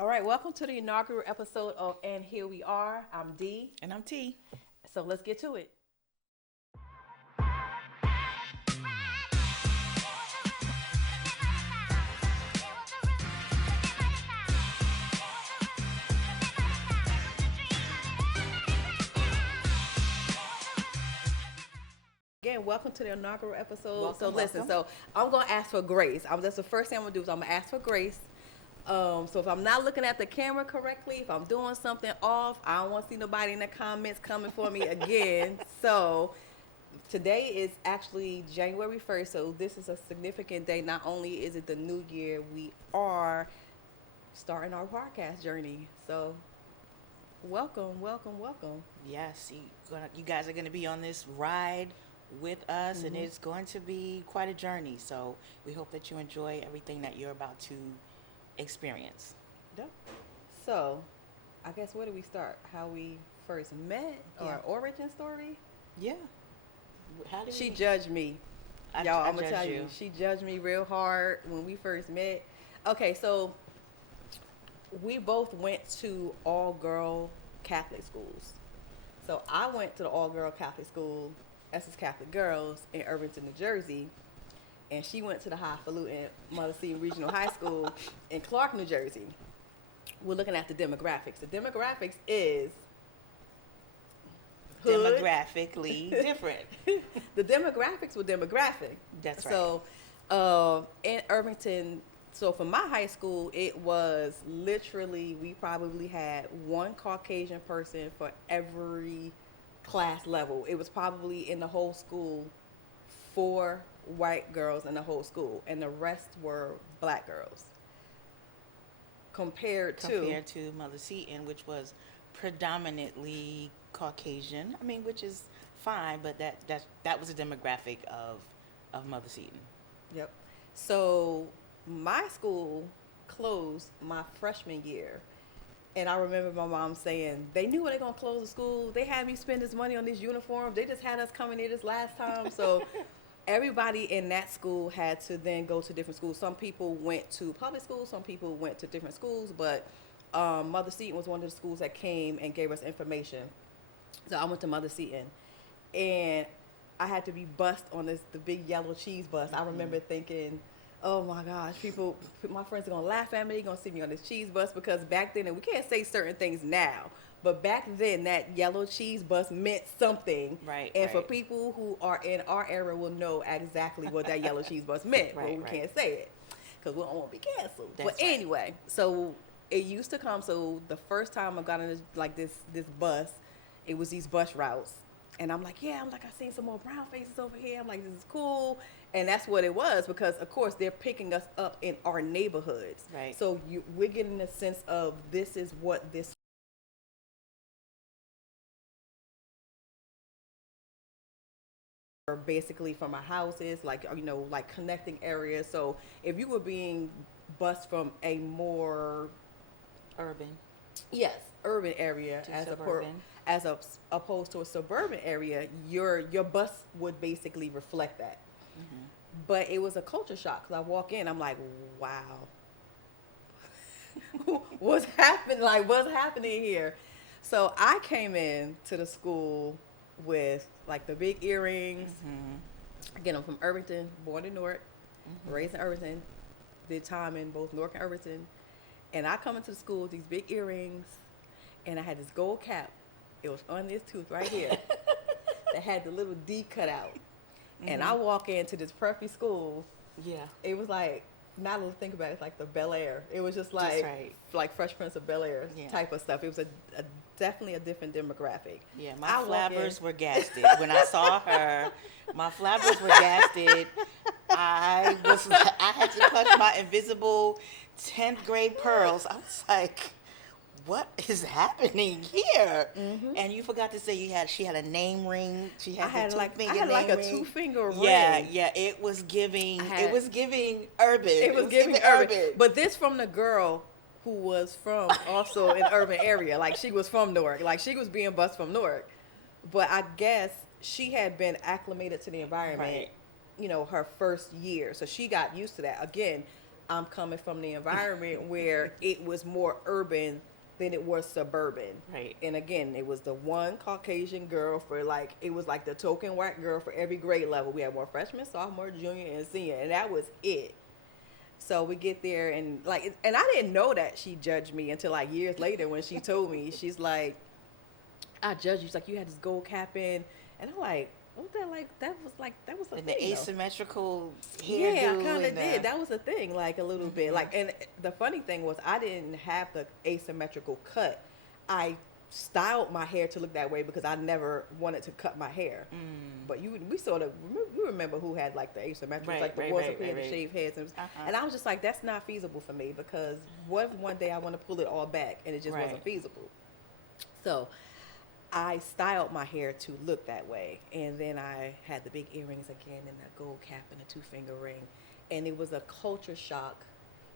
All right, welcome to the inaugural episode of And Here We Are. I'm D. And I'm T. So let's get to it. Again, welcome to the inaugural episode. Listen, I'm going to ask for grace. That's the first thing I'm going to do is I'm going to ask for grace. So if I'm not looking at the camera correctly, if I'm doing something off, I don't want to see nobody in the comments coming for me again. So today is actually January 1st, so this is a significant day. Not only is it the new year, we are starting our podcast journey. So welcome. Yes, you guys are going to be on this ride with us, and it's going to be quite a journey. So we hope that you enjoy everything that you're about to experience. Yep. So I guess where do we start? How we first met, or origin story? Yeah. How did she judged me? Y'all, I'm gonna tell you, she judged me real hard when we first met. Okay, so we both went to all-girl Catholic schools. So I went to the all-girl Catholic school, Essex Catholic Girls, in Irvington, New Jersey. And she went to the highfalutin Mother Seton Regional High School in Clark, New Jersey. We're looking at the demographics. The demographics is hood. Demographically different. The demographics were demographic. That's right. So in Irvington, so for my high school, it was literally, we probably had one Caucasian person for every class level. It was probably in the whole school 4 white girls in the whole school, and the rest were black girls. Compared to Mother Seton, which was predominantly Caucasian. I mean, which is fine, but that was a demographic of Mother Seton. Yep. So my school closed my freshman year. And I remember my mom saying, they knew they were going to close the school. They had me spend this money on these uniforms. They just had us coming here this last time. So everybody in that school had to then go to different schools. Some people went to public schools. Some people went to different schools. But Mother Seton was one of the schools that came and gave us information. So I went to Mother Seton. And I had to be bused on the big yellow cheese bus. I remember thinking, oh my gosh, my friends are going to laugh at me. They're going to see me on this cheese bus, because back then, and we can't say certain things now, but back then that yellow cheese bus meant something. Right. And for people who are in our era will know exactly what that yellow cheese bus meant, but we can't say it because we don't want to be canceled. But anyway, so it used to come. So the first time I got on this bus, it was these bus routes. And I'm like, I seen some more brown faces over here. I'm like, this is cool. And that's what it was, because, of course, they're picking us up in our neighborhoods. Right. So we're getting a sense of this is what this basically from our houses, like connecting areas. So if you were being bused from a more urban area as opposed to a suburban area, your bus would basically reflect that. Mm-hmm. But it was a culture shock, because I walk in, I'm like, wow, what's happening? Like, what's happening here? So I came in to the school with like the big earrings. Mm-hmm. Again, I'm from Irvington, born in Newark, raised in Irvington, did time in both Newark and Irvington. And I come into the school with these big earrings, and I had this gold cap. It was on this tooth right here that had the little D cut out. Mm-hmm. And I walk into this preppy school. Yeah. It was like, now to think about it, it's like the Bel Air. It was just like Fresh Prince of Bel Air type of stuff. It was definitely a different demographic. Yeah, my flabbers were gasted. When I saw her, my flabbers were gasted. I had to clutch my invisible 10th grade pearls. I was like, what is happening here? Mm-hmm. And you forgot to say she had a name ring. I had a 2-finger ring. Yeah. It was giving urban. It was giving urban. But this from the girl who was from also an urban area. Like, she was from Newark. Like, she was being bused from Newark. But I guess she had been acclimated to the environment, her first year. So she got used to that. Again, I'm coming from the environment where it was more urban than it was suburban. Right. And again, it was the one Caucasian girl for like, it was like the token white girl for every grade level. We had one freshman, sophomore, junior, and senior, and that was it. So we get there and like, and I didn't know that she judged me until like years later when she told me. She's like, I judged you. She's like, you had this gold cap in, and I'm like, what that like? That was a And thing, the though. asymmetrical hairdo. Yeah, I kind of and did. That was a thing, like a little bit. Mhm. Like, and the funny thing was, I didn't have the asymmetrical cut. I styled my hair to look that way because I never wanted to cut my hair. But we sort of you remember who had like the asymmetrical, Right, like the right, ones right, who had right, the right. shaved heads, Uh-huh. and I was just like, that's not feasible for me because what if one day I want to pull it all back and it just wasn't Right. feasible. So I styled my hair to look that way, and then I had the big earrings again and the gold cap and the 2-finger ring, and it was a culture shock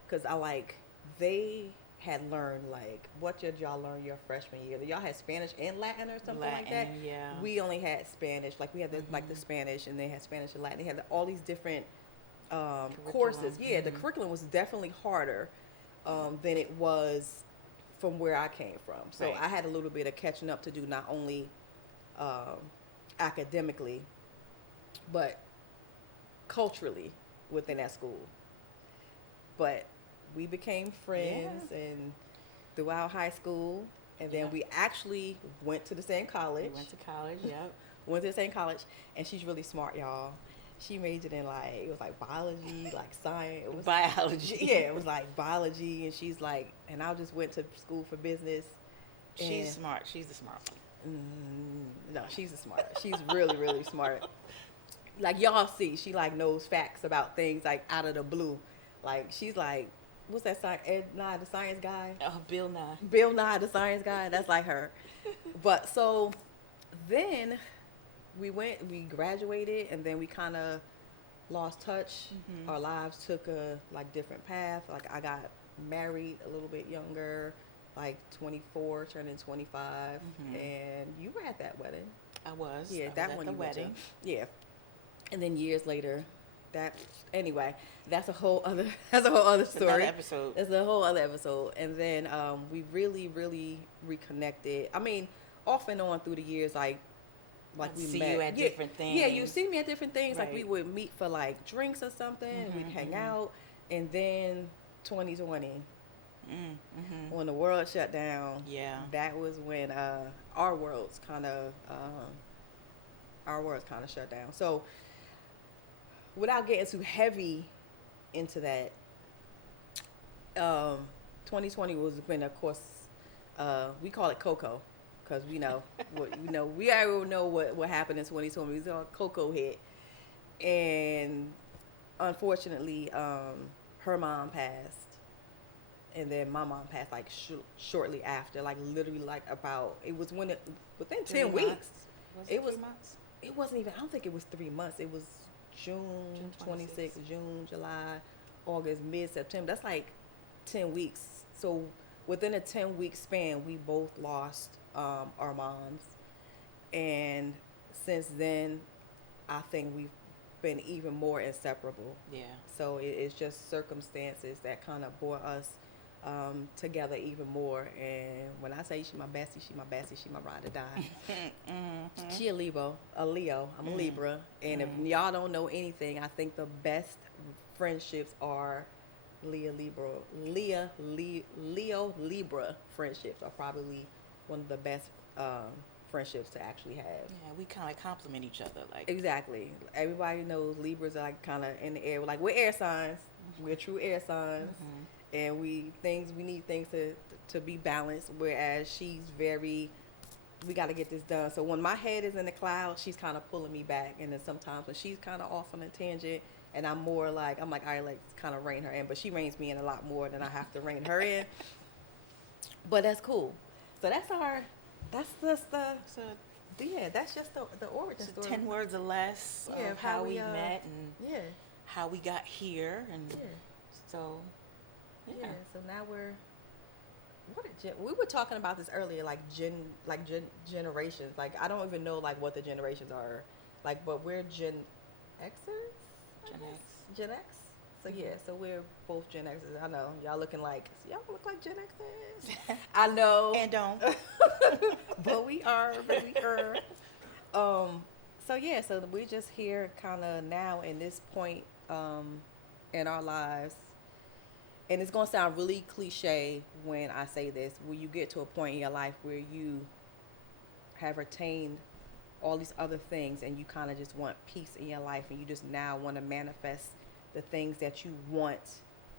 because they had learned like what did y'all learn your freshman year? Y'all had Spanish and Latin or something like that. Latin, yeah. We only had Spanish, like we had like the Spanish, and they had Spanish and Latin. They had all these different courses. Yeah, the curriculum was definitely harder than it was from where I came from. So Right. I had a little bit of catching up to do, not only academically, but culturally within that school. But we became friends and throughout high school, and then Yeah. we actually went to the same college. We went to college, yep. Went to the same college, and she's really smart, y'all. She majored in it was like biology, like science. It was Biology. yeah, it was like biology, and she's like, and I just went to school for business. She's and- smart. She's the smart one. No, she's a smart. She's really, really smart. Like y'all see, she like knows facts about things like out of the blue. Like she's like, what's that science? Ed Nye, the science guy. Oh, Bill Nye. Bill Nye, the science guy. That's like her. But so then we graduated, and then we kind of lost touch. Mhm. Our lives took a like different path. Like I got married a little bit younger, like 24, turning 25, Mhm. and you were at that wedding. I was. Yeah, I was that at one the you went to. wedding. Yeah, and then years later, anyway, that's a whole other story. Another episode. It's a whole other episode. And then we really, really reconnected. I mean, off and on through the years, like I'd we see met. you at different Yeah, you things. see me at different things. Like we Right. would meet for like drinks or something. And we'd hang out. And then 2020, Mm-hmm. when the world shut down, Yeah. that was when our worlds kind of shut down. So without getting too heavy into that, 2020 was when, of course, we call it Coco, because we know we already know what happened in 2020. It was a Coco hit, and unfortunately, her mom passed, and then my mom passed like shortly after, like literally like it was within 10 weeks. Was It it was- 3 months? It wasn't even. I don't think it was 3 months. It was June 26th, June, July, August, mid-September. That's like 10 weeks. So within a 10-week span, we both lost our moms, and since then, I think we've been even more inseparable. Yeah. So it's just circumstances that kind of brought us together even more. And when I say she's my bestie, she's my ride or die. She a Leo. I'm a Libra. And if y'all don't know anything, I think the best friendships are Leo Libra friendships are probably one of the best friendships to actually have. Yeah, we kind of complement each other. Like, Exactly. Everybody knows Libras are like kind of in the air. Like we're air signs. We're true air signs. And we need things to be balanced. Whereas she's we got to get this done. So when my head is in the clouds, she's kind of pulling me back. And then sometimes when she's kind of off on a tangent, and I'm like, all right, let's kind of rein her in. But she reins me in a lot more than I have to rein her in. But that's cool. So that's just so that's just the origin it's story. 10 words or less Yeah, of how we uh, met and Yeah. how we got here. And Yeah. so, Yeah. So now we were talking about this earlier, like generations. Like I don't even know like what the generations are, like, but we're Gen Xers, I Gen guess? X. Gen X. So yeah, so we're both Gen Xers. I know y'all looking like y'all look like Gen Xers. I know, And don't. but we are, but we are. Um, so yeah, so we're just here, kind of now in this point, in our lives, and it's gonna sound really cliche when I say this. When you get to a point in your life where you have attained all these other things and you kind of just want peace in your life and you just now want to manifest the things that you want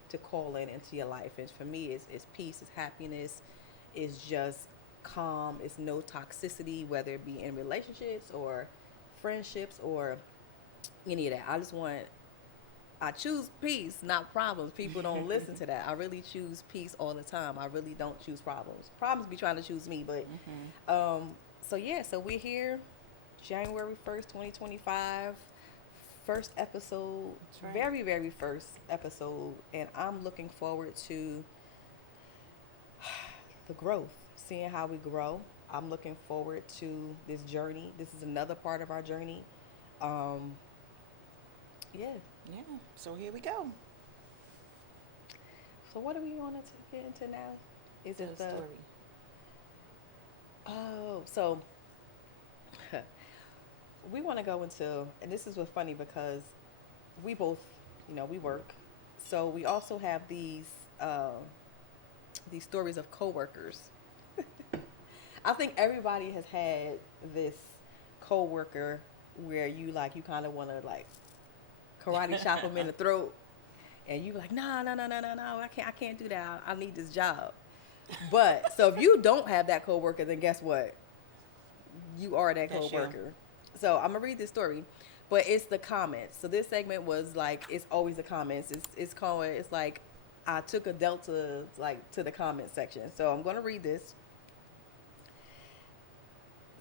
to call in into your life. And for me, it's peace, it's happiness, it's just calm, it's no toxicity, whether it be in relationships or friendships or any of that. I choose peace, not problems. People don't listen to that. I really choose peace all the time. I really don't choose problems. Problems be trying to choose me, but so yeah, so we're here, January 1st, 2025, first episode, right. very, very first episode, and I'm looking forward to the growth, seeing how we grow. I'm looking forward to this journey. This is another part of our journey. Yeah. Yeah. So here we go. So what do we want to get into now? Is it the story? Oh, so we want to go into, and this is what's funny because we both, we work, so we also have these stories of coworkers. I think everybody has had this coworker where you kind of want to karate chop them in the throat, and you like, no, I can't do that. I need this job. But so if you don't have that coworker, then guess what? You are that coworker. So I'm gonna read this story, but it's the comments. So this segment was it's always the comments. It's like I took a delta to the comment section. So I'm gonna read this.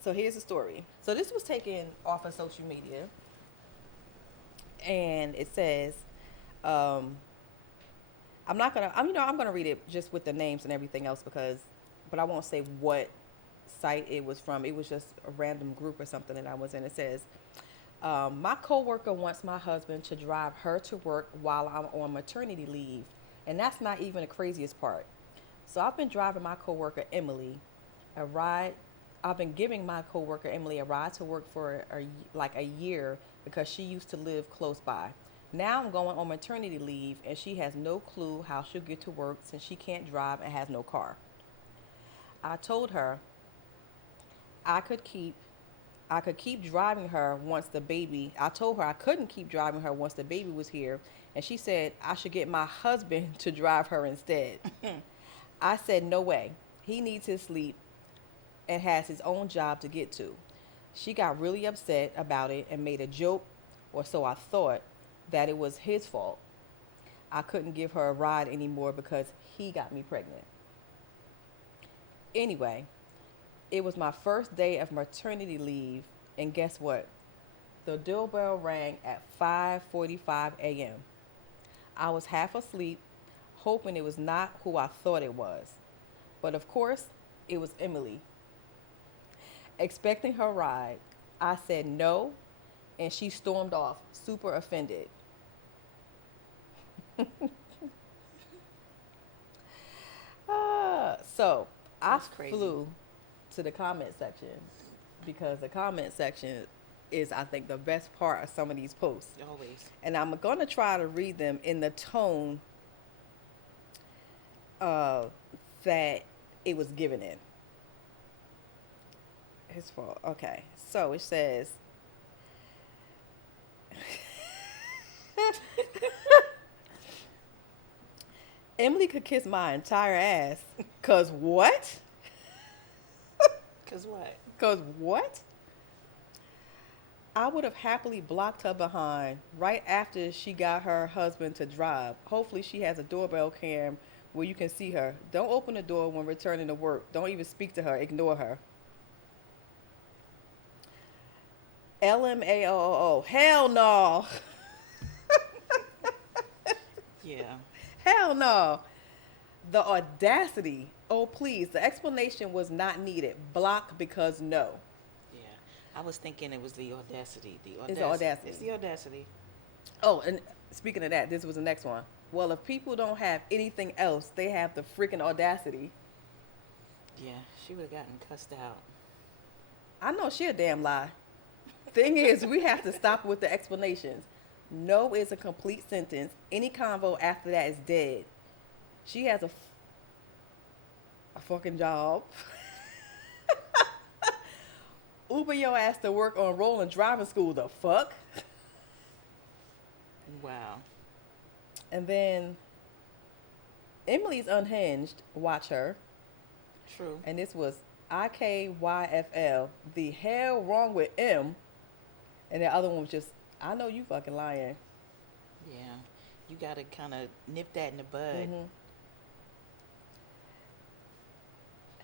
So here's the story. So this was taken off of social media, and it says, I'm gonna read it just with the names and everything else but I won't say what site it was from. It was just a random group or something that I was in. It says, my coworker wants my husband to drive her to work while I'm on maternity leave, and that's not even the craziest part. So I've been driving my coworker Emily a ride. I've been giving my coworker Emily a ride to work for a year because she used to live close by. Now I'm going on maternity leave, and she has no clue how she'll get to work since she can't drive and has no car. I told her I could keep driving her once the baby. I told her I couldn't keep driving her once the baby was here, and she said I should get my husband to drive her instead. I said no way. He needs his sleep and has his own job to get to. She got really upset about it and made a joke, or so I thought, that it was his fault. I couldn't give her a ride anymore because he got me pregnant. Anyway, it was my first day of maternity leave, and guess what? The doorbell rang at 5:45 a.m. I was half asleep, hoping it was not who I thought it was. But of course, it was Emily. Expecting her ride, I said no, and she stormed off, super offended. So I flew to the comment section because the comment section is, I think, the best part of some of these posts. Always. And I'm going to try to read them in the tone that it was given in. His fault. Okay. So it says, Emily could kiss my entire ass. Cause what? Cause what? Cause what? I would have happily blocked her behind right after she got her husband to drive. Hopefully she has a doorbell cam where you can see her. Don't open the door when returning to work. Don't even speak to her. Ignore her. LMAOO. Hell no. Yeah. Hell no. The audacity. Oh, please. The explanation was not needed. Block because no. Yeah. I was thinking it was the audacity. It's the audacity. It's the audacity. Oh, and Speaking of that, this was the next one. Well, if people don't have anything else, they have the freaking audacity. Yeah, she would have gotten cussed out. I know she a damn lie. Thing is, we have to stop with the explanations. No is a complete sentence. Any convo after that is dead. She has a fucking job. Uber your ass to work on rolling driving school. The fuck? Wow. And then Emily's unhinged. Watch her. True. And this was IKYFL. The hell wrong with M? And the other one was just, I know you fucking lying. Yeah. You got to kind of nip that in the bud. Mm-hmm.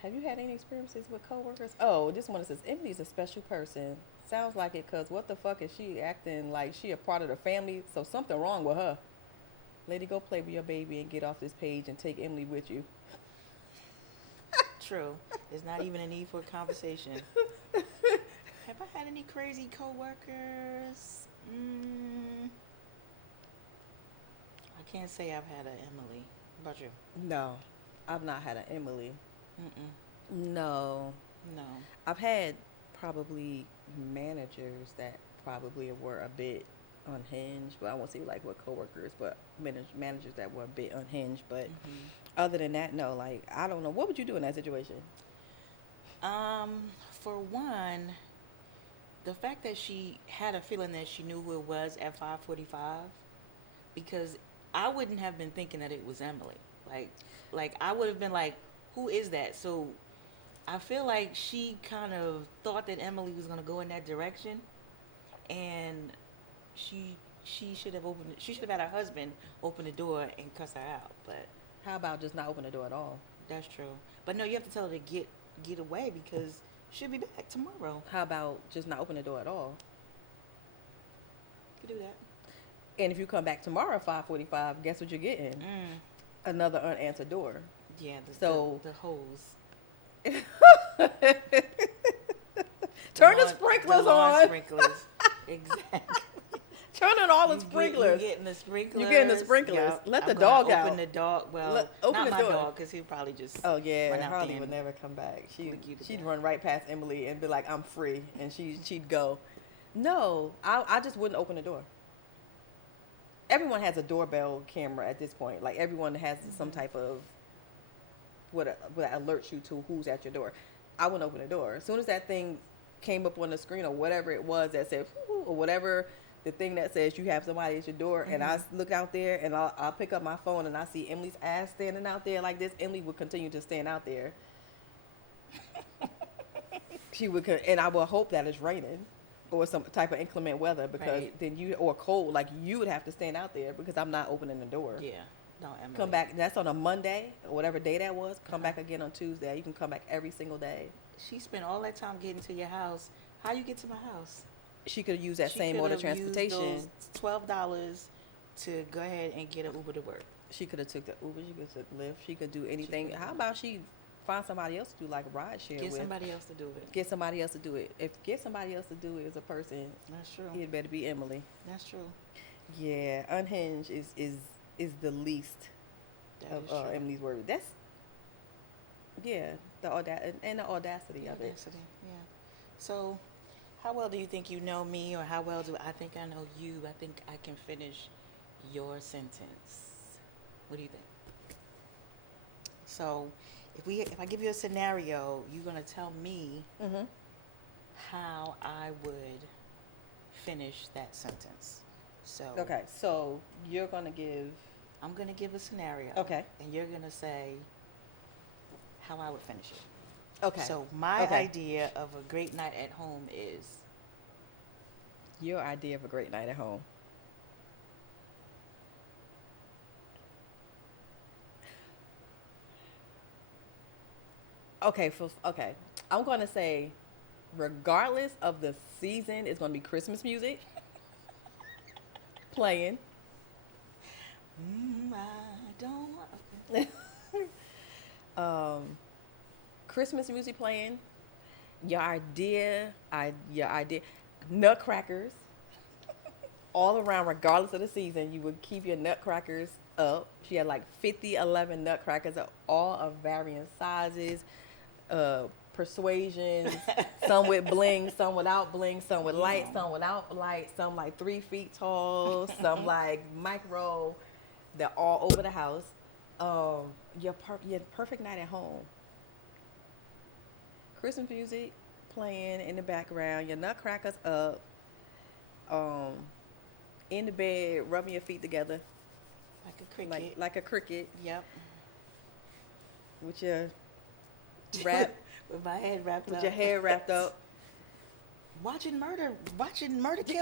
Have you had any experiences with coworkers? Oh, this one says Emily's a special person. Sounds like it, cause what the fuck is she acting like she a part of the family? So something wrong with her. Lady, go play with your baby and get off this page and take Emily with you. True. There's not even a need for a conversation. Have I had any crazy coworkers? I can't say I've had an Emily. How about you? No, I've not had an Emily. Mm-mm. No. No. I've had probably managers that probably were a bit unhinged, but I won't say like with coworkers, but managers that were a bit unhinged. But other than that, no. Like, I don't know. What would you do in that situation? For one, the fact that she had a feeling that she knew who it was at 5:45, because I wouldn't have been thinking that it was Emily. Like I would have been like, who is that? So I feel like she kind of thought that Emily was going to go in that direction, and she should have opened. She should have had her husband open the door and cuss her out. But How about just not open the door at all? that's true. But no, you have to tell her to get away because she'll be back tomorrow. How about just not open the door at all? You can do that. And if you come back tomorrow at 5:45, guess what you're getting? Another unanswered door. Yeah. So- the hose. Turn the lawn- sprinklers lawn on. Sprinklers. Exactly. Turn on all the You sprinklers. getting the sprinklers. You getting the sprinklers. Yep. Let the I'm gonna dog out. Open the dog. Well, Open not the my door. dog because he'd probably just. Oh yeah, run out Harley there would and never come back. lick you to She'd death. run right past Emily and be like, "I'm free," and she'd go. No, I just wouldn't open the door. Everyone has a doorbell camera at this point. Like everyone has some type of what alerts you to who's at your door. I wouldn't open the door. As soon as that thing came up on the screen or whatever it was that said "Whoo," or whatever the thing that says you have somebody at your door, and I look out there and I'll pick up my phone and I see Emily's ass standing out there like this, Emily would continue to stand out there. She would, and I will hope that it's raining or some type of inclement weather because Right. then or cold, like you would have to stand out there because I'm not opening the door. Yeah. No, Emily. Come back. That's on a Monday or whatever day that was. Come back again on Tuesday. You can come back every single day. She spent all that time getting to your house. How you get to my house? She could use that She same mode of could've used transportation. those $12 to go ahead and get an Uber to work. She could have took the Uber. She could have took Lyft. She could do anything. could've How done about she find somebody else to do like ride share Get with? somebody else to do it. Get somebody else to do it. If get somebody else to do it as a person, That's true. it better be Emily. That's true. Yeah, unhinged is the least That of is true. Emily's word. That's the audacity of it. Audacity, yeah. So, how well do you think you know me, or how well do I think I know you? I think I can finish your sentence. What do you think? So, if I give you a scenario, you're gonna tell me Mm-hmm. how I would finish that sentence. So, Okay, so you're gonna give. I'm gonna give a scenario. Okay. And you're gonna say how I would finish it. Okay. So my Okay. idea of a great night at home is Your idea of a great night at home. Okay, okay. I'm gonna say, regardless of the season, it's gonna be Christmas music playing. I don't want. Okay. Christmas music playing. Your idea, nutcrackers. all around, regardless of the season, you would keep your nutcrackers up. She had like 11 nutcrackers of all of varying sizes, uh, persuasions, some with bling, some without bling, some with light, some without light, some like 3 feet tall, some like micro. They're all over the house. Your perfect night at home. Christmas music playing in the background, your nutcrackers up, um, in the bed, rubbing your feet together Like a cricket. like a cricket Yep. with your wrap With my head wrapped with up. your hair wrapped up. Watching murder You're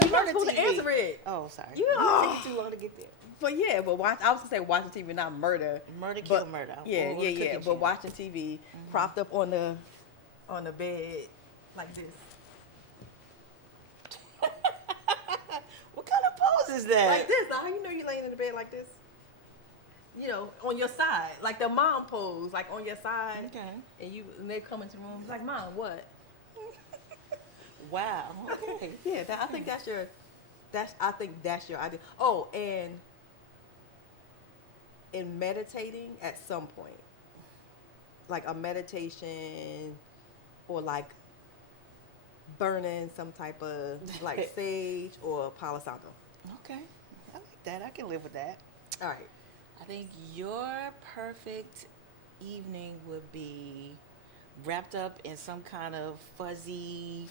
kill not murder supposed TV. to answer it. Oh, sorry. Yeah. You take too long to get there. But yeah, but I was gonna say watching TV, not murder. Murder But- kill murder. Yeah, Or yeah, the yeah. cooking But channel. watching TV, propped up on the bed like this. What kind of pose is that? Like this. Now, how you know you're laying in the bed like this? You know, on your side, like the mom pose, like on your side, Okay. and they come into the room, like, Mom, what? Wow. Okay. Yeah, I think that's your idea. Oh, and in meditating at some point, like a meditation, or like burning some type of like sage or Palo Santo. Okay. I like that. I can live with that. All right. I think your perfect evening would be wrapped up in some kind of fuzzy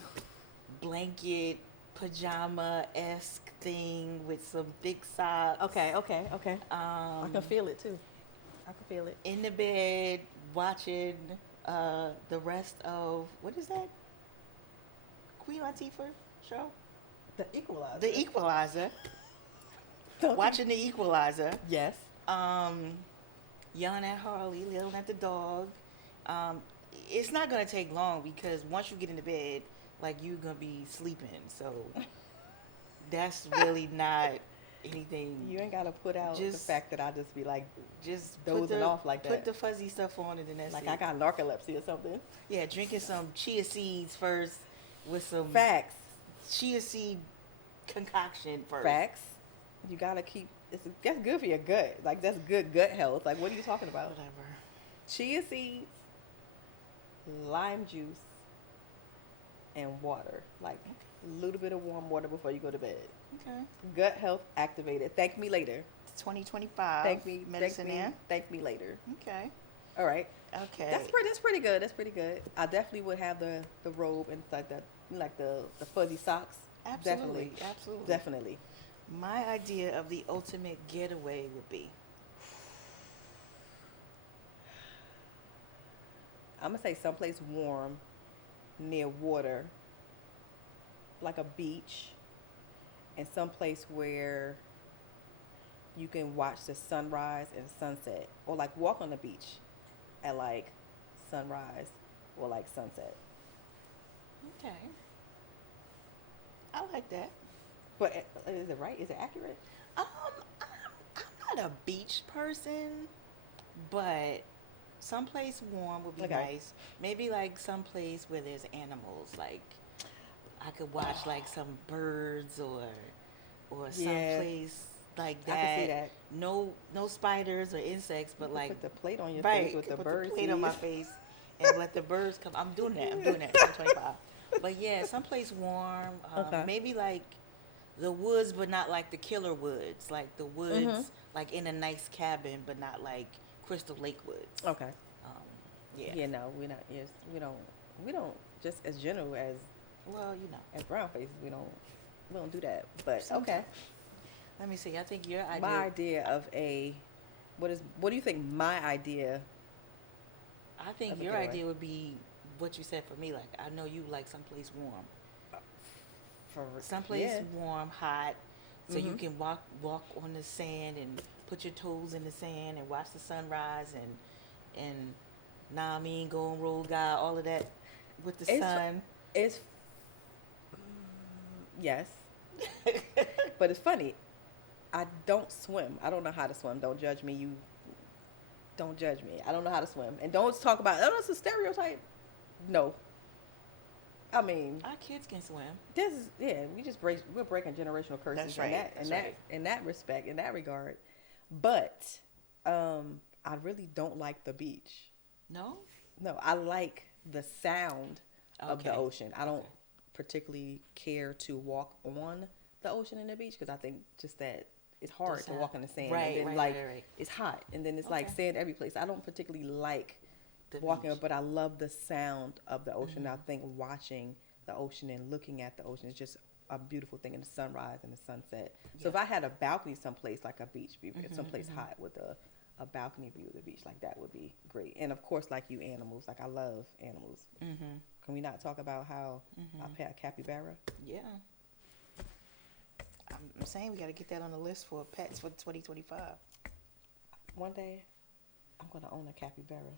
blanket pajama-esque thing with some thick socks. Okay. I can feel it too. I can feel it. In the bed watching the rest of, what is that? Queen Latifah show? The Equalizer. The Equalizer. Watching The Equalizer. Yes. Yelling at Harley, yelling at the dog. It's not gonna take long because once you get into bed, like you're gonna be sleeping. So that's really not anything. You ain't gotta put out the Just- fact that I just be like Just dozing off like that. Put the fuzzy stuff on and then that's like it. I got narcolepsy or something. Yeah, drinking some chia seeds first with some Facts. chia seed concoction first. Facts. You gotta keep. That's good for your gut. Like that's good gut health. Like what are you talking about? Whatever. Chia seeds, lime juice, and water. Like a little bit of warm water before you go to bed. Okay. Gut health activated. Thank me later. It's 2025. Thank me. Medicine thank me, in. Thank me later. Okay. All right. Okay. That's pretty good. That's pretty good. I definitely would have the robe and like the fuzzy socks. Absolutely. Absolutely. Definitely. My idea of the ultimate getaway would be I'm gonna say someplace warm, near water, like a beach, and someplace where you can watch the sunrise and sunset, or like walk on the beach at like sunrise or like sunset. okay. I like that. But is it right? Is it accurate? I'm not a beach person, but someplace warm would be Okay. nice. Maybe like someplace where there's animals. Like I could watch like some birds or Yeah. someplace like I that. can see that. No spiders or insects, but You like put the plate on your right, face with the put birds. the plate on my face and let the birds come. I'm doing that. 2025. But yeah, someplace warm. Okay. Maybe like the woods, but not like the killer woods. Like the woods, Mhm. like in a nice cabin, but not like Crystal Lake woods. Okay. Yeah. Yeah. No, we're not. Yes, we don't. We don't. Just as general as Well, you know. as brown faces, we don't do that. But okay. Sometimes. Let me see. I think your idea. My idea of what do you think my idea? I think of a your getaway. idea would be what you said for me. Like I know you like someplace warm. For Someplace yeah. warm, hot, so you Mhm. can walk on the sand and put your toes in the sand and watch the sunrise and nah, I mean, go and roll guy, all of that with the It's- sun. It's yes, but it's funny. I don't swim. I don't know how to swim. Don't judge me. You don't judge me. I don't know how to swim. And don't talk about. Oh, that's a stereotype. No. I mean, Our kids can swim. this is yeah. We're breaking generational curses That's in right. that That's right. in that respect, in that regard. But I really don't like the beach. No? No, I like the sound of the Okay. ocean. I don't Okay. particularly care to walk on the ocean and the beach because I think just that it's hard to sound. walk in the sand. Right, And then right, like right, right. it's hot and then it's like Okay. sand every place. I don't particularly like The walking, beach. but I love the sound of the ocean. I Mhm. think watching the ocean and looking at the ocean is just a beautiful thing in the sunrise and the sunset. So if Yeah. I had a balcony someplace like a beach view, Mhm, someplace mhm. hot with a balcony view of the beach, like that would be great. And of course, like you, animals. Like I love animals. Mhm. Can we not talk about how I Mhm. pet a capybara? Yeah. I'm saying we got to get that on the list for pets for 2025. One day, I'm gonna own a capybara.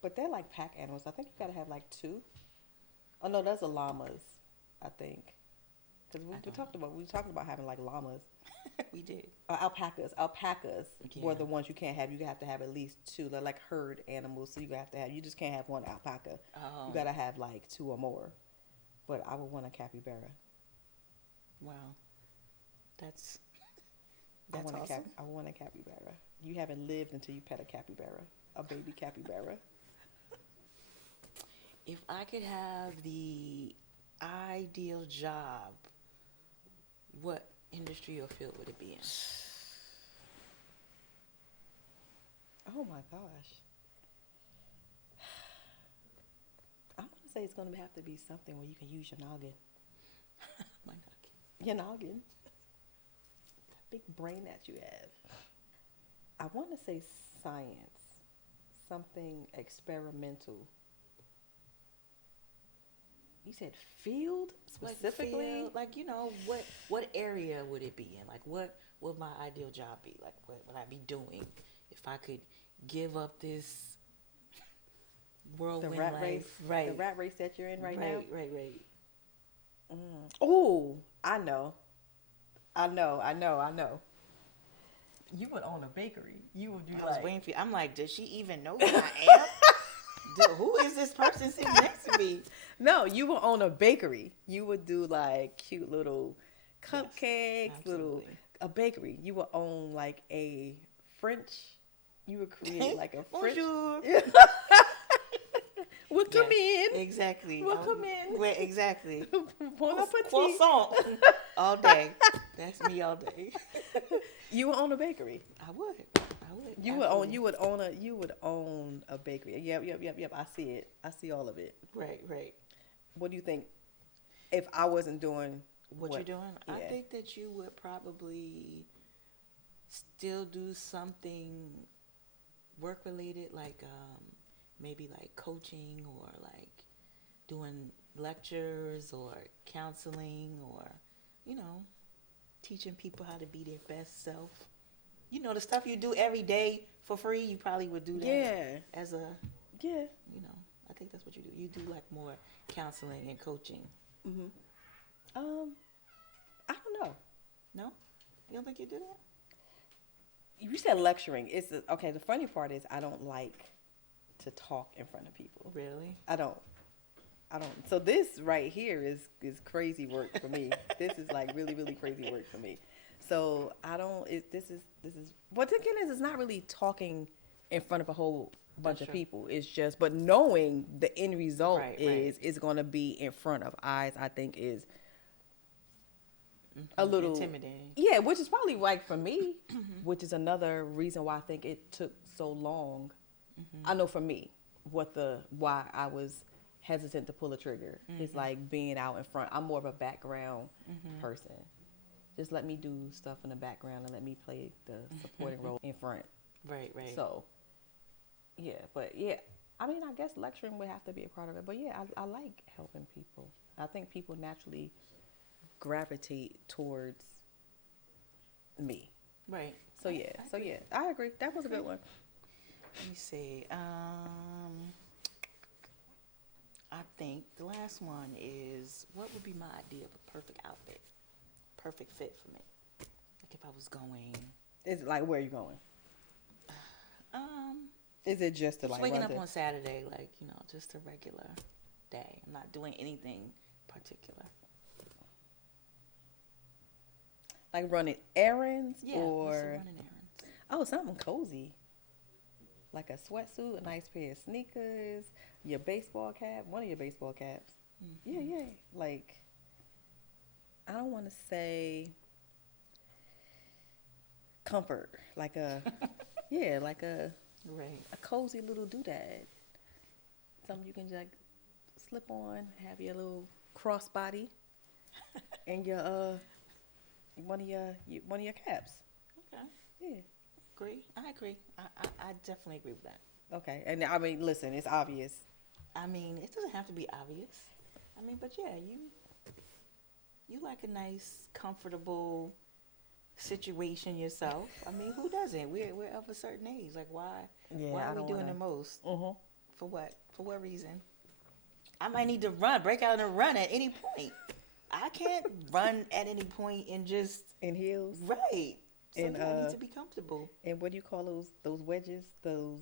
But they're like pack animals. I think you gotta have like two. Oh no, those are llamas. I think. Because I don't know. we talked about having like llamas. We did. Alpacas. Alpacas were Yeah. the ones you can't have. You have to have at least two. They're like herd animals, so you have to have. You just can't have one alpaca. You Oh, gotta have like two or more. But I would want a capybara. wow. That's I that's want awesome. I want a capybara. You haven't lived until you pet a capybara, a baby capybara. If I could have the ideal job, what industry or field would it be in? Oh my gosh. I'm gonna say it's gonna have to be something where you can use your noggin. My God. Your noggin. That big brain that you have. I want to say science, something experimental. You said field Like specifically? field, like what area would it be in? Like what would my ideal job be? Like what would I be doing if I could give up this The whirlwind rat life? race, Right. the rat race that you're in right now. Right. Oh, I know. You would own a bakery. You would do I was like waiting for you. I'm like, does she even know who I am? Who is this person sitting next to me? no, you would own a bakery. You would do like cute little Yes, cupcakes, little absolutely. a bakery. You would own like a French. You would create like a French. Bonjour. We'll come Yes, in. exactly. We'll come in. Wait, exactly. Bon appetit. Croissant. All day. That's me all day. You would own a bakery. I would. You would own. You would own a bakery. Yep. I see it. I see all of it. Right. What do you think? If I wasn't doing What you're doing? I Yeah. think that you would probably still do something work related, like maybe like coaching or like doing lectures or counseling or teaching people how to be their best self. The stuff you do every day for free, you probably would do that Yeah. as a, Yeah. I think that's what you do. You do like more counseling and coaching. Mhm. I don't know. No? You don't think you do that? You said lecturing. Okay. The funny part is I don't like to talk in front of people. Really? I don't. So this right here is crazy work for me. This is like really crazy work for me. So I don't. This is. What the thing is, it's not really talking in front of a whole bunch That's of true. people. It's just, but knowing the end result Right. is going to be in front of eyes. I think is a Mhm. little Intimidating. Yeah, which is probably like for me, which is another reason why I think it took so long. I know for me, why I was hesitant to pull the trigger. It's like being out in front. I'm more of a background person. Just let me do stuff in the background and let me play the supporting role in front. Right. So, yeah, but yeah, I mean, I guess lecturing would have to be a part of it. But yeah, I like helping people. I think people naturally gravitate towards me. Right. So yeah, I agree. That was a good one. Let me see. I think the last one is, what would be my idea of a perfect outfit? Perfect fit for me. Like if I was going, Is it like where are you going? um, Is it just to just like waking run up to- on Saturday, like, just a regular day. I'm not doing anything particular. Like running errands Yeah, or just running errands. oh, something cozy. Like a sweatsuit, a nice pair of sneakers, your baseball cap, one of your baseball caps. Yeah, Mm-hmm. yeah. Like I don't want to say comfort, like a yeah, like Right. a cozy little doodad. Something you can just slip on, have your little crossbody, and your one of your caps. Okay. Yeah. Agree. I agree. I definitely agree with that. Okay. And I mean, listen, it's obvious. I mean, it doesn't have to be obvious. I mean, but yeah, you like a nice, comfortable situation yourself. I mean, who doesn't? We're of a certain age. Like, why Yeah, I are we don't doing wanna. the most? Mhm. For what? For what reason? I might need to break out and run at any point. I can't run at any point and just In heels right. So and yeah, I need to be comfortable. and what do you call those wedges? The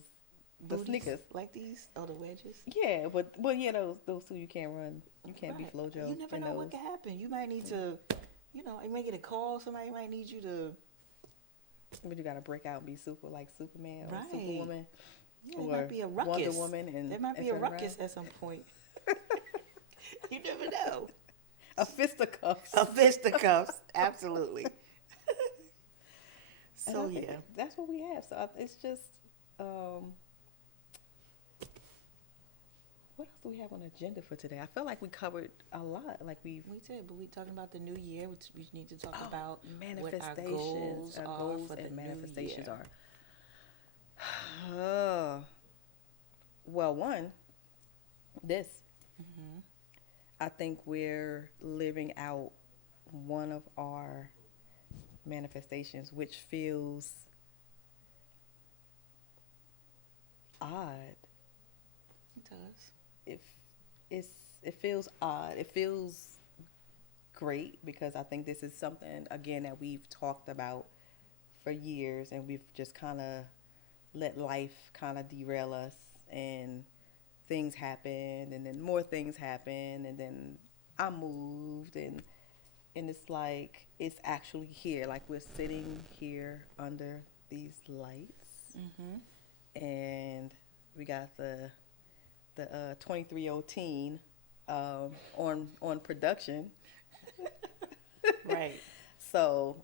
Booties sneakers. like these, oh the wedges. Yeah, but yeah, those two you can't run. You can't be Right. FloJo You never in know those. what could happen. You might need to, you might get a call. Somebody might need you to. But you gotta break out and be super like Superman or Right. Superwoman Yeah, there or might be a ruckus. Wonder Woman and There might be and a turn ruckus around. at some point. You never know. A fisticuffs. A fisticuffs, absolutely. And So I think yeah, that's what we have. So it's just what else do we have on the agenda for today? I feel like we covered a lot. Like we did, but we talking about the new year. We need to talk about what our manifestations, goals are goals for the and new manifestations year. are. Well, one, this. Mm-hmm. I think we're living out one of our manifestations, which feels odd. It does. If it's it feels odd. It feels great because I think this is something again that we've talked about for years, and we've just kind of let life kind of derail us, and things happen, and then more things happen, and then I moved, and it's like it's actually here, like we're sitting here under these lights, Mm-hmm. and we got the 23-year-old teen on production. Right. So,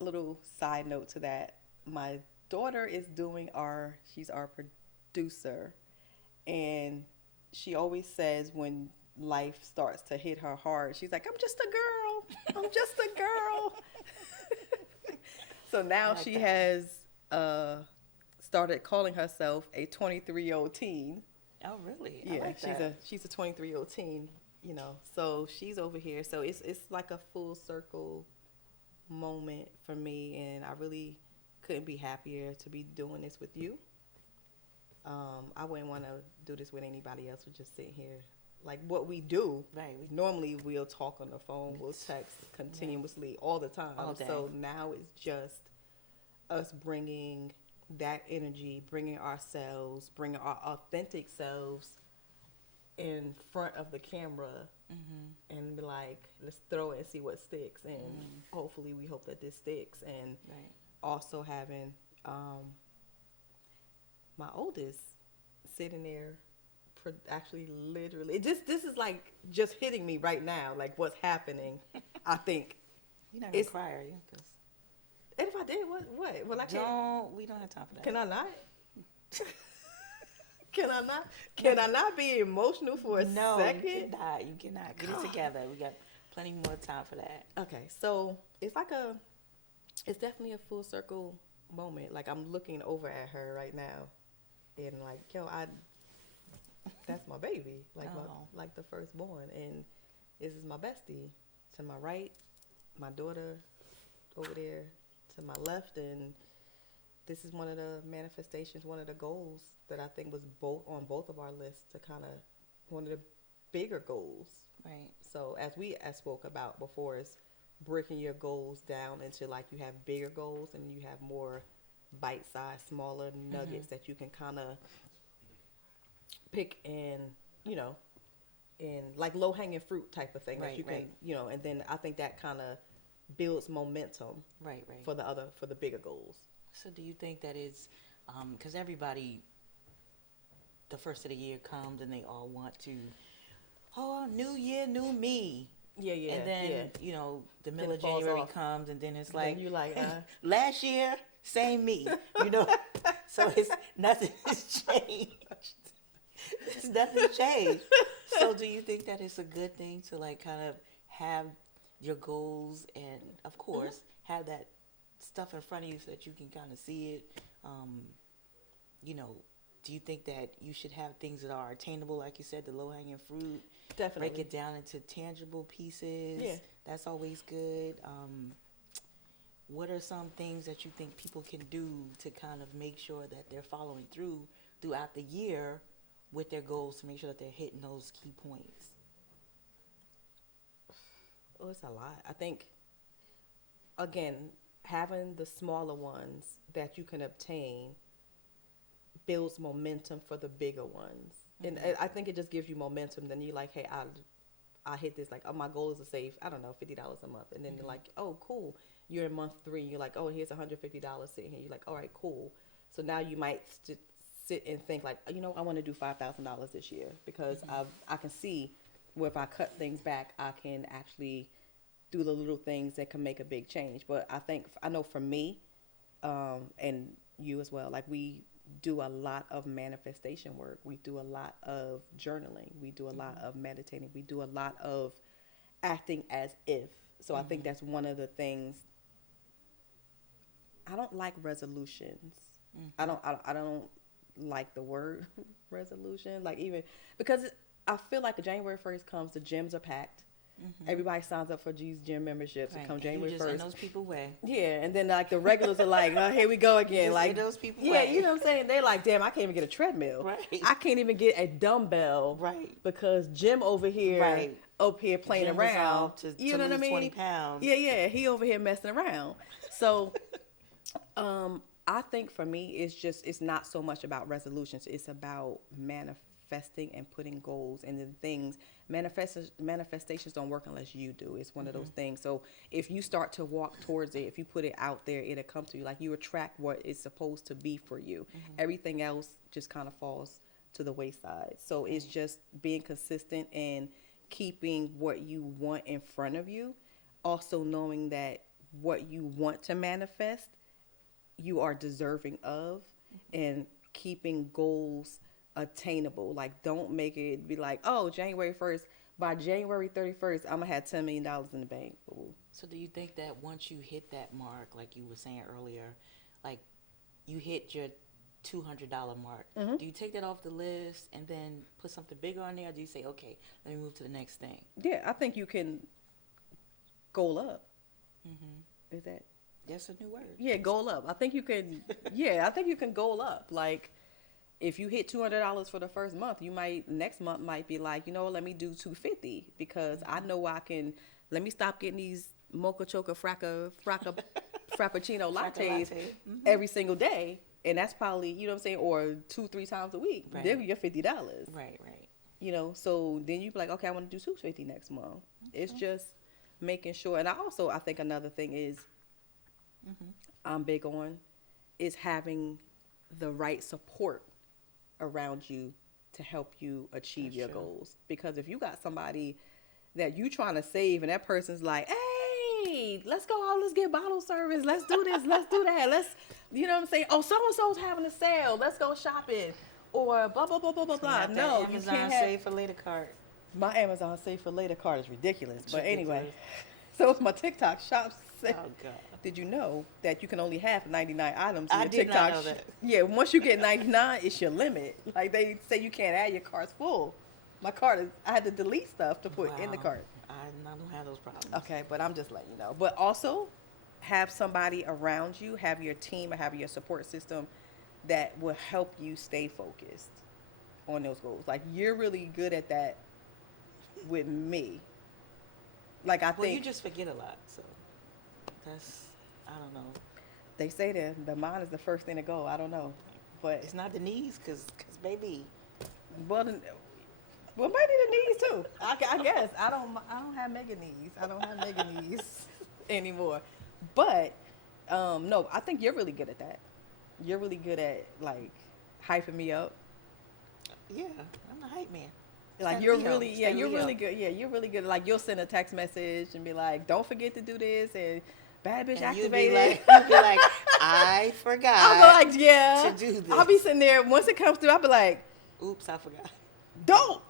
little side note to that, my daughter is she's our producer, and she always says when life starts to hit her hard, she's like, I'm just a girl. I'm just a girl. So I now like she that. has started calling herself a 23-year-old teen. Oh, really? I Yeah, like that. she's a 23-year-old teen, So she's over here. So it's like a full circle moment for me, and I really couldn't be happier to be doing this with you. I wouldn't want to do this with anybody else. We're just sitting here, like what we do. Right. Normally we'll talk on the phone, we'll text continuously all the time. All day. So now it's just us bringing that energy, bringing ourselves, bringing our authentic selves in front of the camera, Mm-hmm. and be like, let's throw it and see what sticks. And Mm. hopefully we hope that this sticks. And Right. also having my oldest sitting there actually literally this is like just hitting me right now, like what's happening. I think You're not gonna it's cry, are you? 'Cause and if I did, what well I can't. we don't have time for that. Can I not? Can I not be emotional for a No, second? you cannot. You cannot. Get it together. We got plenty more time for that. Okay, so it's definitely a full circle moment. Like I'm looking over at her right now, and like, yo, that's my baby, like Oh. like the firstborn, and this is my bestie. To my right, my daughter over there to my left, and this is one of the manifestations, one of the goals that I think was on both of our lists, to kind of one of the bigger goals. Right. So as we spoke about before, is breaking your goals down into like you have bigger goals and you have more bite-sized, smaller nuggets that you can kind of pick and, you know, and like low hanging fruit type of thing that Right, you can, right. you know, and then I think that kind of builds momentum Right, right. for the bigger goals. So do you think that it's, because everybody, the first of the year comes and they all want to, oh, new year, new me. Yeah, yeah, And then, yeah. the Then middle it of falls January off. comes and then it's Then like, you like, last year, same me, you know? So it's nothing has changed. It's nothing changed. So do you think that it's a good thing to like kind of have your goals and of course have that stuff in front of you so that you can kind of see it? You know, do you think that you should have things that are attainable, like you said, the low hanging fruit? definitely. Break it down into tangible pieces. Yeah. That's always good. What are some things that you think people can do to kind of make sure that they're following through throughout the year with their goals to make sure that they're hitting those key points? Oh, it's a lot. I think, again, having the smaller ones that you can obtain builds momentum for the bigger ones. And I think it just gives you momentum. Then you're like, hey, I hit this. Like, oh, my goal is to save, I don't know, $50 a month. And then you're like, oh, cool. You're in month 3. You're like, oh, here's $150 sitting here. You're like, all right, cool. So now you might sit and think like, you know, I want to do $5,000 this year because I can see where if I cut things back, I can actually do the little things that can make a big change. But I know for me, and you as well, like we do a lot of manifestation work. We do a lot of journaling. We do a lot of meditating. We do a lot of acting as if. So I think that's one of the things. I don't like resolutions. I don't like the word resolution. Like even because I feel like January 1st comes, the gyms are packed. Everybody signs up for these gym memberships. Right. It comes January 1st. And those people way. Yeah, and then like the regulars are like, oh, here we go again. Like those people. Yeah, way. You know what I'm saying? They're like, damn, I can't even get a treadmill. Right. I can't even get a dumbbell. Right. Because Jim over here, right. up here playing Jim around. You know what I mean? 20 pounds. Yeah, he over here messing around. So, I think for me, it's not so much about resolutions. It's about manifesting and putting goals and the things. Manifestations don't work unless you do. It's one of those things. So if you start to walk towards it, if you put it out there, it'll come to you. Like you attract what it's supposed to be for you. Everything else just kind of falls to the wayside. So it's just being consistent and keeping what you want in front of you. Also knowing that what you want to manifest, you are deserving of, and keeping goals attainable. Like don't make it be like, oh, January 1st, by January 31st I'm gonna have $10 million in the bank. Ooh. So do you think that once you hit that mark, like you were saying earlier, like you hit your $200 mark, do you take that off the list and then put something bigger on there, or do you say, okay, let me move to the next thing? Yeah, I think you can goal up. Is that's a new word? Yeah, goal up. I think you can. Yeah, I think you can goal up. Like if you hit $200 for the first month, you might next month might be like, you know, let me do $250 because I know I can. Let me stop getting these mocha choca frappuccino lattes every single day, and that's probably, you know what I'm saying, or 2-3 times a week. Right. There you're $50. Right. You know, so then you be like, okay, I want to do $250 next month. It's just making sure, and I think another thing is I'm big on is having the right support around you to help you achieve your goals. Because if you got somebody that you trying to save and that person's like, hey, let's go out, let's get bottle service, let's do this, let's do that, let's, you know what I'm saying? Oh, so-and-so's having a sale, let's go shopping, or blah, blah, blah, blah, blah, blah. No, you Amazon can't save for later card. My Amazon save for later card is ridiculous. It's but ridiculous. Anyway, so it's my TikTok shop. Oh, God. Did you know that you can only have 99 items in I your did TikTok? not know that. Yeah, once you get 99, it's your limit. Like they say you can't add, your cart's full. My cart is, I had to delete stuff to put in the cart. I don't have those problems. Okay, but I'm just letting you know. But also have somebody around you, have your team, or have your support system that will help you stay focused on those goals. Like you're really good at that with me. Like I think you just forget a lot, so that's, I don't know. They say that the mind is the first thing to go. I don't know, but It's not the knees, cause baby, But well, might need a knees too. I guess I don't have mega knees. I don't have mega knees anymore. But no, I think you're really good at that. You're really good at like hyping me up. Yeah, I'm the hype man. Like Stand you're Leo. really, yeah, Stand you're Leo. really good. Yeah, you're really good. Like you'll send a text message and be like, "Don't forget to do this," and "Bad bitch And activated." you'd be like, I I'll forgot be like, "Yeah." to do I'll be this. sitting there. Once it comes through, I'll be like, Oops, I forgot. "Don't."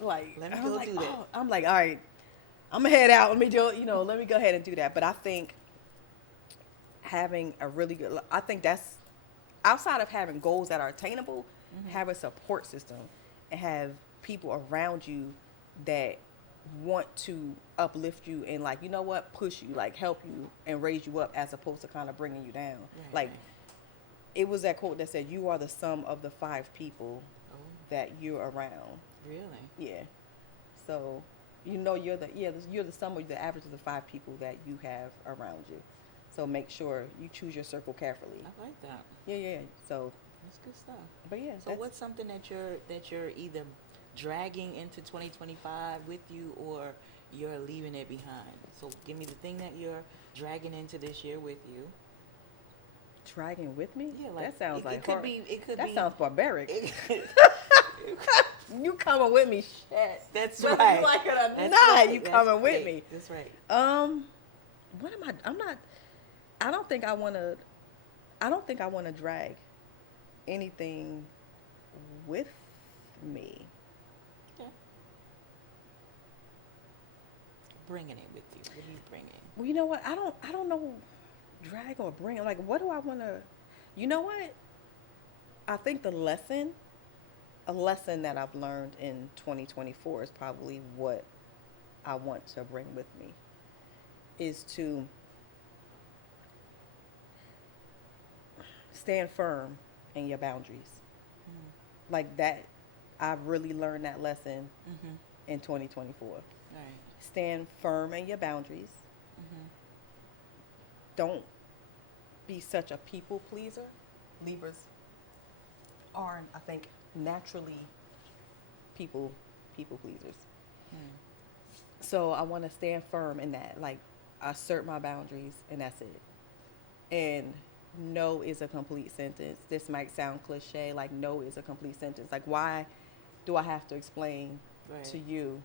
Like Let me I'm go like, do that. oh, I'm like, all right, I'm gonna head out. Let me do, let me go ahead and do that. But I think having a really good, I think that's outside of having goals that are attainable, have a support system and have people around you that want to uplift you and like, you know what, push you, like help you and raise you up as opposed to kind of bringing you down. Right, Like right. it was that quote that said, "You are the sum of the 5 people Oh, that you're around." really? Yeah. So, you're the sum of the average of the 5 people that you have around you. So make sure you choose your circle carefully. I like that. Yeah, yeah. So, That's good stuff. but yeah. So what's something that you're either dragging into 2025 with you or you're leaving it behind? So give me the thing that you're dragging into this year with you. dragging with me? Yeah, like That sounds it like could hard. be it could That be sounds barbaric. it- You coming with me? Shit. That's Whether right. you like it or That's not, right. you That's coming with right. me. That's right. What am I? I'm not. I don't think I want to. I don't think I want to drag anything with me. Okay. Bringing it with you. What are you bringing? Well, you know what? I don't know drag or bring. Like, what do I want to? You know what? I think a lesson that I've learned in 2024 is probably what I want to bring with me is to stand firm in your boundaries. Like that, I've really learned that lesson Mm-hmm. in 2024. Right. Stand firm in your boundaries. Mm-hmm. Don't be such a people pleaser. Libras are, I think, naturally people pleasers. So I want to stand firm in that, like assert my boundaries, and that's it. And no is a complete sentence. This might sound cliche, like no is a complete sentence. Like why do I have to explain Right. to you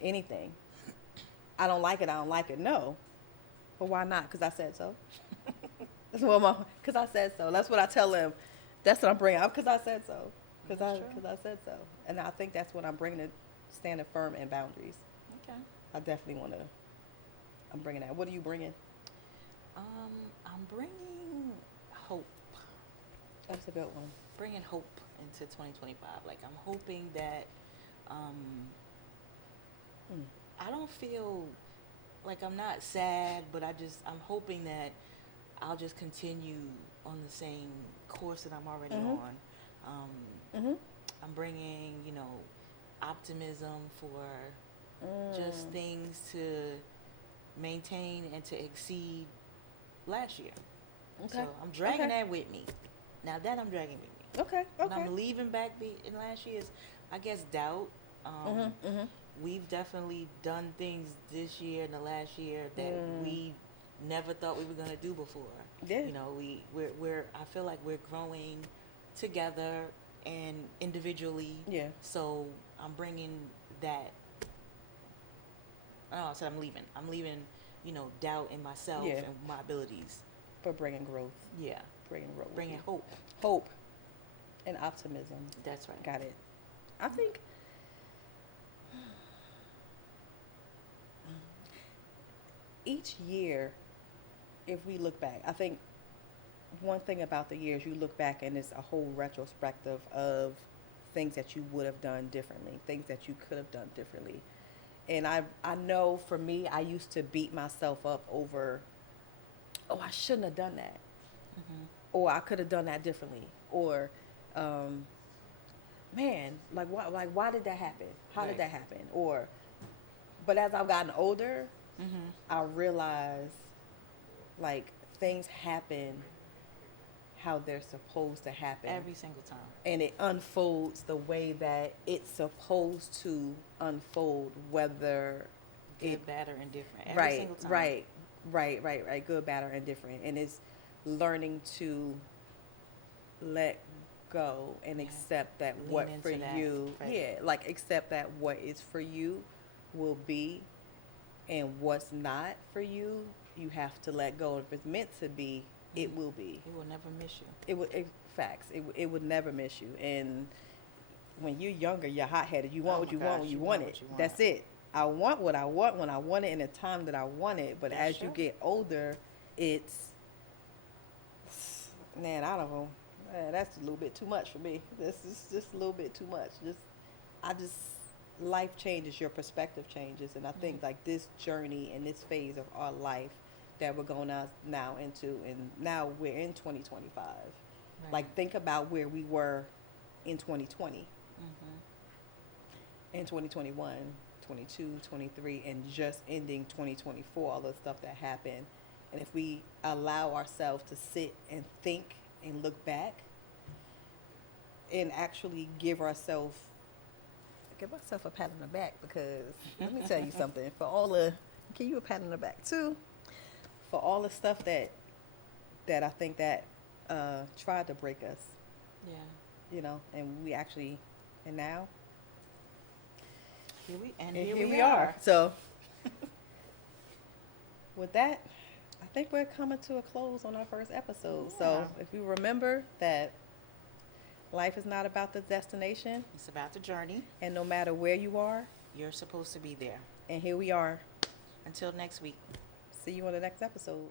anything? I don't like it. I don't like it. No, but why not? Because I said so. That's what my. Because I said so. That's what I tell them. That's what I'm bringing up. Because I said so. Because That's true. I said so. And I think that's what I'm bringing to standing firm in boundaries. Okay. I definitely want to. I'm bringing that. What are you bringing? I'm bringing hope. That's a good one. Bringing hope into 2025. Like I'm hoping that um, Mm. I don't feel like I'm not sad, but I'm hoping that I'll just continue on the same course that I'm already Mhm. on. Mhm. I'm bringing, optimism for just things to maintain and to exceed last year. Okay. So I'm dragging Okay. that with me. Now that I'm dragging with me. Okay. What Okay. I'm leaving back in last year is, I guess, doubt. Mhm. Mhm. We've definitely done things this year and the last year that Mm. we never thought we were gonna do before. Yeah. We're I feel like we're growing together and individually. Yeah. So I'm bringing that. Oh, I said I'm leaving. I'm leaving, doubt in myself Yeah. and my abilities. For bringing growth. Yeah, Bringing growth. with bringing you. hope. Hope. And optimism. That's right. Got it. I think. Each year, if we look back, I think one thing about the years you look back and it's a whole retrospective of things that you would have done differently, things that you could have done differently. And I know for me, I used to beat myself up over, oh, I shouldn't have done that, Mm-hmm. or I could have done that differently, or man, why did that happen? How Right. did that happen? Or, but as I've gotten older, Mm-hmm. I realize like things happen how they're supposed to happen. Every single time. And it unfolds the way that it's supposed to unfold, whether Good, bad, or indifferent. Every right, single time. right. Good, bad, or indifferent. And it's learning to let go and accept that Lean what into for that, you, right. like accept that what is for you will be, and what's not for you, you have to let go. If it's meant to be, it will be. It will never miss you. Facts. It would never miss you. And when you're younger, you're hot headed. You want Oh what my you gosh, want when you you want want it. what you want. That's it. I want what I want when I want it in the time that I want it. But That's as you true. get older, it's, man, I don't know. Man, that's a little bit too much for me. This is just a little bit too much. Life changes, your perspective changes, and I think like this journey and this phase of our life that we're going now into, and now we're in 2025. Right. Like, think about where we were in 2020, in 2021, 22, 23, and just ending 2024, all the stuff that happened. And if we allow ourselves to sit and think and look back and actually give myself a pat on the back, because let me tell you something. Give you a pat on the back too, for all the stuff that I think that tried to break us. Yeah. And now here we are. So with that, I think we're coming to a close on our first episode. Yeah. So if you remember that life is not about the destination, It's about the journey. and no matter where you are, You're supposed to be there. and here we are. Until next week. See you on the next episode.